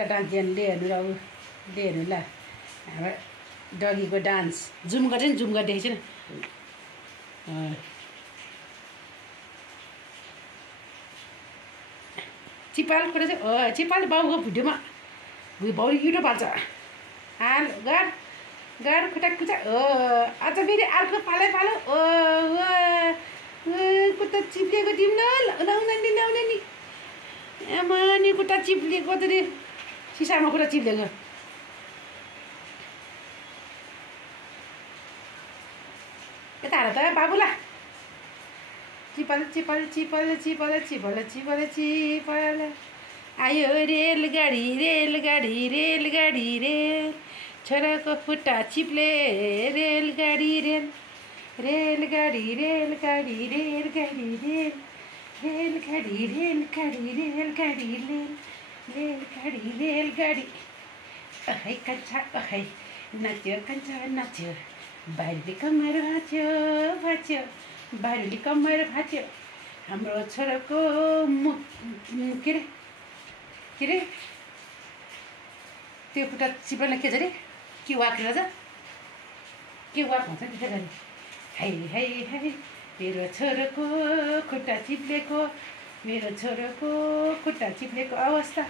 खुट्टा डान्स ले हेर्नु र ऊ ले हेर्नु ल हाम्रो डगीको डान्स जुम गर्छ नि जुम गरिदिएको छु नि चिपाल कुरा चाहिँ चिपाल बाउको भिडियोमा बाउ युट्युब हाल्छ हाल गर खुट्टा कुचा आज फेरि अर्को पालो खुट्टा चिप्लेको तिम्रो लाउन नि आमा नि खुट्टा चिप्लेको त नि सिसामा खुट्टा चिप्लेको यता हाल त बाबुला चिपल आयो रेलगाडी रे छोराको खुट्टा चिप्ले रेलगाडी है कन्छा है नाच्यो बाहिरले कमर भाँच्यो बाहिरले कमर भाँच्यो हाम्रो छोराको मुख के रे त्यो खुट्टा चिप्लेर के छ अरे के वाक रहेछ के वाक हुन्छ नि त्यसो गरी है मेरो छोराको खुट्टा चिप्लेको अवस्था